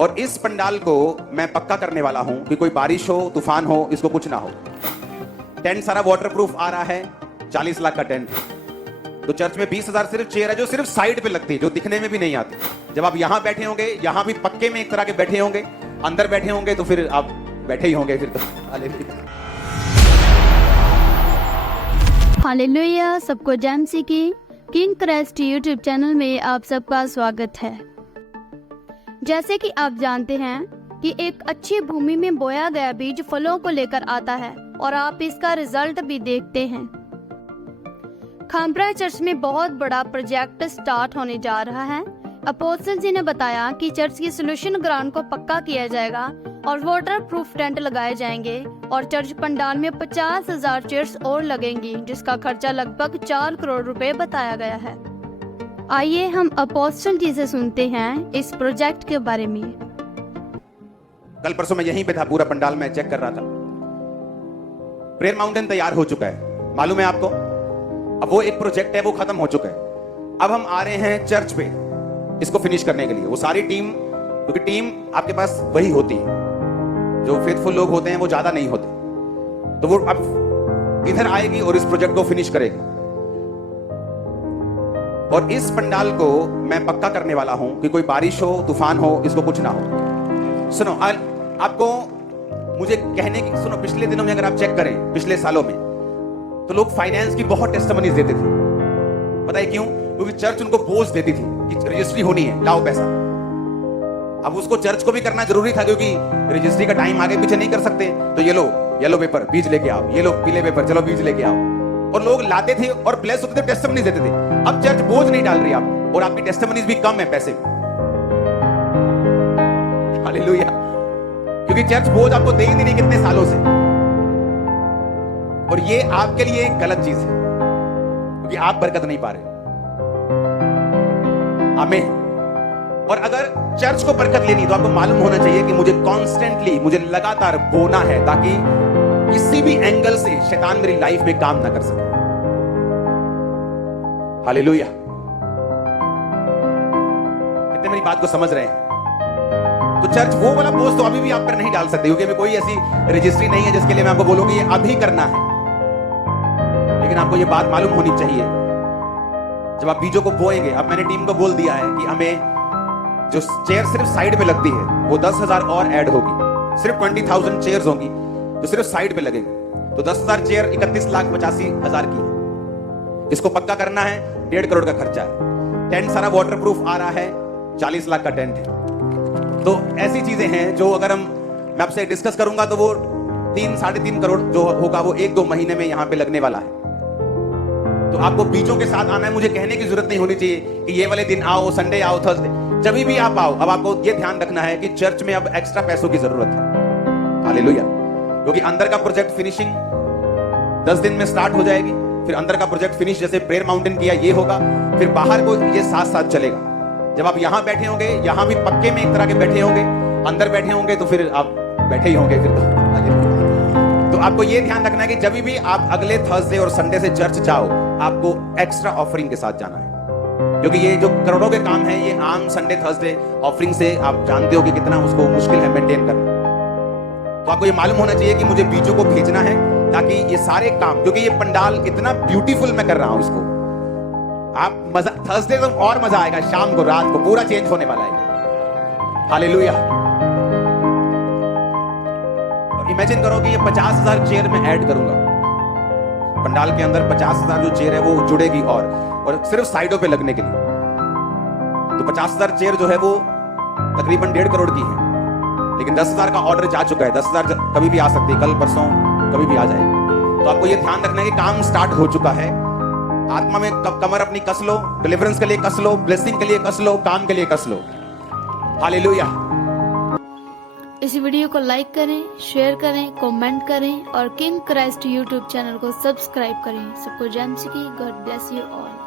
और इस पंडाल को मैं पक्का करने वाला हूं कि कोई बारिश हो, तूफान हो, इसको कुछ ना हो। टेंट सारा वाटरप्रूफ आ रहा है, 40 लाख का टेंट। तो चर्च में 20,000 सिर्फ चेयर है जो सिर्फ साइड पे लगती है, जो दिखने में भी नहीं आती। जब आप यहां बैठे होंगे, यहां भी पक्के में एक तरह के बैठे होंगे, अंदर बैठे होंगे तो फिर आप बैठे ही होंगे फिर तो। हालेलुया। सबको जेएमसी की किंग क्राइस्ट यूट्यूब चैनल में आप सबका स्वागत है। जैसे कि आप जानते हैं कि एक अच्छी भूमि में बोया गया बीज फलों को लेकर आता है और आप इसका रिजल्ट भी देखते हैं। खामप्रा चर्च में बहुत बड़ा प्रोजेक्ट स्टार्ट होने जा रहा है। अपोस्टल जी ने बताया कि चर्च की सोल्यूशन ग्राउंड को पक्का किया जाएगा और वाटर प्रूफ टेंट लगाए जाएंगे और चर्च पंडाल में 50,000 चेयर्स और लगेंगी, जिसका खर्चा लगभग 4 करोड़ रुपए बताया गया है। आइए हम अपोस्टल जी से सुनते हैं इस प्रोजेक्ट के बारे में। कल परसों मैं यहीं पे था, पूरा पंडाल में चेक कर रहा था। प्रेयर माउंटेन तैयार हो चुका है, मालूम है आपको। अब वो एक प्रोजेक्ट है, वो खत्म हो चुका है। अब हम आ रहे हैं चर्च पे इसको फिनिश करने के लिए। वो सारी टीम, क्योंकि टीम आपके पास वही होती है, जो फेथफुल लोग होते हैं वो ज्यादा नहीं होते, तो वो अब इधर आएगी और इस प्रोजेक्ट को फिनिश करेगी। और इस पंडाल को मैं पक्का करने वाला हूं कि कोई बारिश हो, तूफान हो, इसको कुछ ना हो। सुनो, आपको मुझे कहने की सुनो, पिछले दिनों में अगर आप चेक करें, पिछले सालों में तो लोग फाइनेंस की बहुत टेस्टिमनीज देते थे। पता है क्यों? क्योंकि चर्च उनको बोझ देती थी कि रजिस्ट्री होनी है, लाओ पैसा। अब उसको चर्च को भी करना जरूरी था, क्योंकि रजिस्ट्री का टाइम आगे पीछे नहीं कर सकते। तो ये लो येलो पेपर, बीज लेके आओ, ये लो पीले पेपर, चलो बीज लेके आओ। और लोग लाते थे और ब्लेस होते थे, टेस्टिमनीज देते थे। अब चर्च बोझ नहीं डाल रही आप, और आपकी टेस्टिमनीज भी कम है पैसे। हालेलुया। क्योंकि चर्च बोझ आपको दे ही नहीं रही कितने सालों से। और ये आपके लिए एक गलत चीज है, क्योंकि आप बरकत नहीं पा रहे। आमीन। और अगर चर्च को बरकत लेनी तो आपको मालूम होना चाहिए कि मुझे कॉन्स्टेंटली, मुझे लगातार बोना है, ताकि किसी भी एंगल से शैतान मेरी लाइफ में काम ना कर सके। हालेलुया। कितने मेरी बात को समझ रहे हैं? तो चर्च वो वाला पोस्ट तो अभी भी आप पर नहीं डाल सकते, क्योंकि अभी कोई ऐसी रजिस्ट्री नहीं है जिसके लिए मैं आपको बोलूंगी ये अभी करना है। लेकिन आपको ये बात मालूम होनी चाहिए, जब आप बीजों को बोएंगे, अब मैंने टीम को बोल दिया है कि हमें जो चेयर सिर्फ साइड पे लगती है वो 10,000 और ऐड होगी। सिर्फ 20,000 चेयर्स होंगी जो सिर्फ साइड पे लगेंगी। तो 10,000 चेयर 31,85,000 की है। इसको पक्का करना है, 1.5 करोड़ का खर्चा है। टेंट सारा वाटरप्रूफ आ रहा है, 40 लाख का टेंट है। तो ऐसी चीजें हैं जो अगर मैं आपसे डिस्कस करूंगा तो वो 3-3.5 करोड़ जो होगा वो 1-2 महीने में यहां पे लगने वाला है। तो आपको बीजों के साथ आना है। मुझे कहने की जरूरत नहीं होनी चाहिए कि ये वाले दिन आओ, संडे आओ, थर्सडे, जब भी आप आओ। अब आपको ये ध्यान रखना है कि चर्च में अब एक्स्ट्रा पैसों की जरूरत है। हालेलुया। क्योंकि अंदर का प्रोजेक्ट फिनिशिंग 10 दिन में स्टार्ट हो जाएगी। फिर अंदर का प्रोजेक्ट फिनिश, जैसे प्रेयर माउंटेन किया, ये होगा। फिर बाहर को ये साथ साथ चलेगा। जब आप यहां बैठे होंगे, यहां भी पक्के में एक तरह के बैठे होंगे, अंदर बैठे होंगे तो फिर आप बैठे ही होंगे फिर तो आपको ये ध्यान रखना है कि जब भी आप अगले थर्सडे और संडे से चर्च जाओ, आपको एक्स्ट्रा ऑफरिंग के साथ जाना है। क्योंकि ये जो करोड़ों के काम है, ये आम संडे थर्सडे ऑफरिंग से आप जानते हो कि कितना उसको मुश्किल है मेंटेन करना। तो आपको ये मालूम होना चाहिए कि मुझे बीजों को भेजना है, ताकि ये सारे काम, क्योंकि ये पंडाल इतना ब्यूटीफुल मैं कर रहा हूं इसको, आप मजा, थर्सडे तो और मजा आएगा, शाम को, रात को पूरा चेंज होने वाला है। हालेलुया। और इमेजिन करो कि ये 50,000 चेयर में ऐड करूंगा पंडाल के अंदर। 50,000 जो चेयर है वो जुड़ेगी और सिर्फ साइडों पे लगने के लिए। तो 50,000 चेयर जो है वो तकरीबन 1.5 करोड़ की है। लेकिन 10,000 का ऑर्डर जा चुका है। 10,000 कभी भी आ सकती है, कल परसों कभी भी आ जाए। तो आपको ये ध्यान रखना है कि काम स्टार्ट हो चुका है। आत्मा में कमर अपनी कस लो, डिलीवरेंस के लिए कस लो, ब्लेसिंग के लिए कस लो, काम के लिए कस लो। हालेलुया। इस वीडियो को लाइक करें, शेयर करें, कमेंट करें और किंग क्राइस्ट यूट्यूब चैनल को सब्सक्राइब करें। सबको जेएमसी की गॉड ब्लेस यू ऑल।